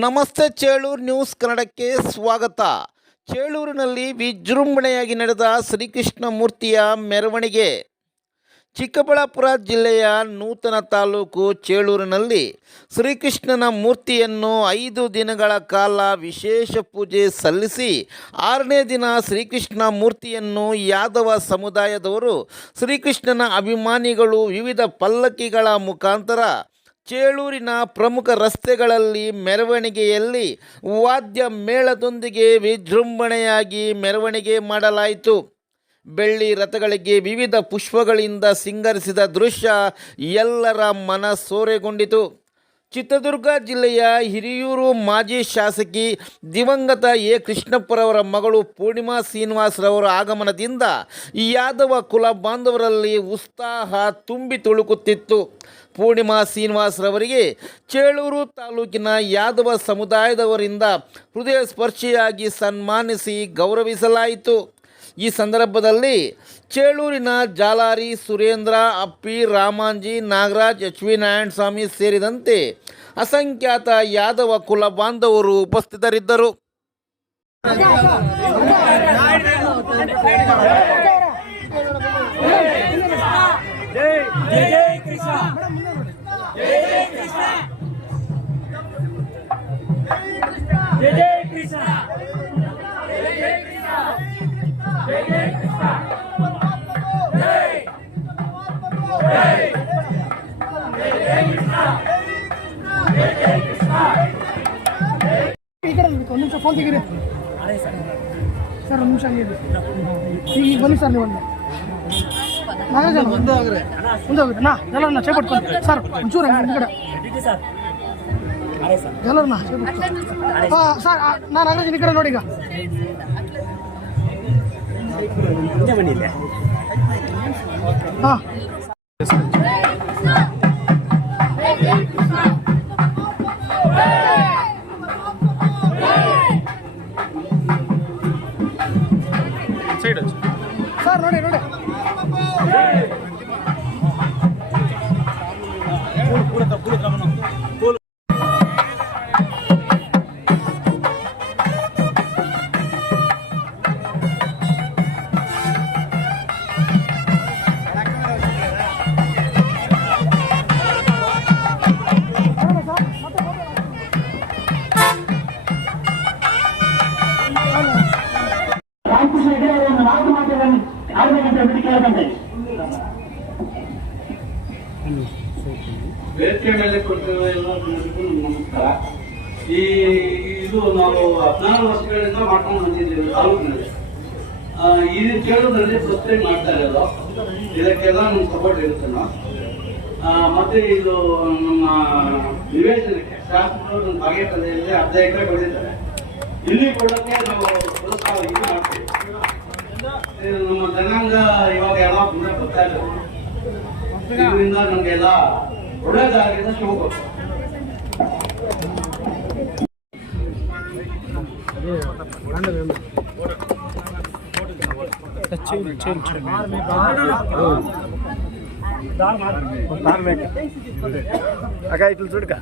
ನಮಸ್ತೆ ಚೇಳೂರು ನ್ಯೂಸ್ ಕನ್ನಡಕ್ಕೆ ಸ್ವಾಗತ. ಚೇಳೂರಿನಲ್ಲಿ ವಿಜೃಂಭಣೆಯಾಗಿ ನಡೆದ ಶ್ರೀಕೃಷ್ಣ ಮೂರ್ತಿಯ ಮೆರವಣಿಗೆ. ಚಿಕ್ಕಬಳ್ಳಾಪುರ ಜಿಲ್ಲೆಯ ನೂತನ ತಾಲೂಕು ಚೇಳೂರಿನಲ್ಲಿ ಶ್ರೀಕೃಷ್ಣನ ಮೂರ್ತಿಯನ್ನು 5 ದಿನಗಳ ಕಾಲ ವಿಶೇಷ ಪೂಜೆ ಸಲ್ಲಿಸಿ 6ನೇ ದಿನ ಶ್ರೀಕೃಷ್ಣ ಮೂರ್ತಿಯನ್ನು ಯಾದವ ಸಮುದಾಯದವರು, ಶ್ರೀಕೃಷ್ಣನ ಅಭಿಮಾನಿಗಳು ವಿವಿಧ ಪಲ್ಲಕ್ಕಿಗಳ ಮುಖಾಂತರ ಚೇಳೂರಿನ ಪ್ರಮುಖ ರಸ್ತೆಗಳಲ್ಲಿ ಮೆರವಣಿಗೆಯಲ್ಲಿ ವಾದ್ಯ ಮೇಳದೊಂದಿಗೆ ವಿಜೃಂಭಣೆಯಾಗಿ ಮೆರವಣಿಗೆ ಮಾಡಲಾಯಿತು. ಬೆಳ್ಳಿ ರಥಗಳಿಗೆ ವಿವಿಧ ಪುಷ್ಪಗಳಿಂದ ಸಿಂಗರಿಸಿದ ದೃಶ್ಯ ಎಲ್ಲರ ಮನಸೂರೆಗೊಂಡಿತು. ಚಿತ್ರದುರ್ಗ ಜಿಲ್ಲೆಯ ಹಿರಿಯೂರು ಮಾಜಿ ಶಾಸಕಿ ದಿವಂಗತ ಎ ಕೃಷ್ಣಪ್ಪರವರ ಮಗಳು ಪೂರ್ಣಿಮಾ ಶ್ರೀನಿವಾಸರವರ ಆಗಮನದಿಂದ ಯಾದವ ಕುಲ ಬಾಂಧವರಲ್ಲಿ ಉತ್ಸಾಹ ತುಂಬಿ ತುಳುಕುತ್ತಿತ್ತು. ಪೂರ್ಣಿಮಾ ಶ್ರೀನಿವಾಸರವರಿಗೆ ಚೇಳೂರು ತಾಲೂಕಿನ ಯಾದವ ಸಮುದಾಯದವರಿಂದ ಹೃದಯ ಸ್ಪರ್ಶಿಯಾಗಿ ಸನ್ಮಾನಿಸಿ ಗೌರವಿಸಲಾಯಿತು. ಈ ಸಂದರ್ಭದಲ್ಲಿ ಚೇಳೂರಿನ ಜಾಲಾರಿ, ಸುರೇಂದ್ರ, ಅಪ್ಪಿ, ರಾಮಾಂಜಿ, ನಾಗರಾಜ್, ನಾರಾಯಣ ಸ್ವಾಮಿ ಸೇರಿದಂತೆ ಅಸಂಖ್ಯಾತ ಯಾದವ ಕುಲ ಬಾಂಧವರು ಉಪಸ್ಥಿತರಿದ್ದರು. ಒಂದು ನಿಮಿಷ ಫೋನ್ ತೆಗೀರಿ ಸರ್, ಒಂದು ನಿಮಿಷ ಹಂಗೆ ಈಗ ಬನ್ನಿ ಸರ್. ನೀವು ಮುಂದೆ ಹೋಗ್ರಿ ಎಲ್ಲರನ್ನ ಚೇ ಪಡ್ಕೊಂಡು ಸರ್, ಒಂಚೂರು ಹಿಂದ್ಗಡೆ ಎಲ್ಲರನ್ನ ಚೇ ಪಡ್ಕೊಂಡು ಸರ್. ನಾನು ನಾಗರಾಜ್ ಈ ಕಡೆ ನೋಡಿ. ಈಗ ಹಾಂ ಸರ್ ನೋಡಿ ವೇದಿಕೆ ಮೇಲೆ ಕೊಟ್ಟಿರುವ ಎಲ್ಲ ನಮಸ್ಕಾರ. ಇದು ನಾವು 16 ವರ್ಷಗಳಿಂದ ಮಾಡ್ಕೊಂಡು ಬಂದಿದ್ದೀವಿ ತಾಲೂಕಿನಲ್ಲಿ. ಈ ಚೇಳೂರಿನಲ್ಲಿ ಫಸ್ಟ್ ಟೈಮ್ ಮಾಡ್ತಾ ಇರೋದು. ಇದಕ್ಕೆಲ್ಲ ನಮ್ಮ ಸಪೋರ್ಟ್ ಇರುತ್ತೆ ನಾವು. ಮತ್ತೆ ಇದು ನಮ್ಮ ನಿವೇಶನಕ್ಕೆ ಶಾಸಕರು ನಮ್ಮ ಬಾಗೇಪಲ್ಲಿಯಲ್ಲಿ 15 ಎಕರೆ ಕೊಟ್ಟಿದ್ದಾರೆ. ಇಲ್ಲಿ ಕೊಡೋಕ್ಕೆ ನಾವು ಪ್ರೋತ್ಸಾಹ ಇದು ಮಾಡ್ತೀವಿ. ನಮ್ಮ ಜನಾಂಗ ಇವಾಗ ಎಲ್ಲ ಮುಂದೆ ಬರ್ತಾ ಇದ್ದಾರೆ. ಇದರಿಂದ ನಮಗೆಲ್ಲ ಒಳ್ಳೆಯದಾಗಿದೆ. ಶುಭ ಅಕ್ಕ ಇಟ್ಲು ಸುಡ್ಕ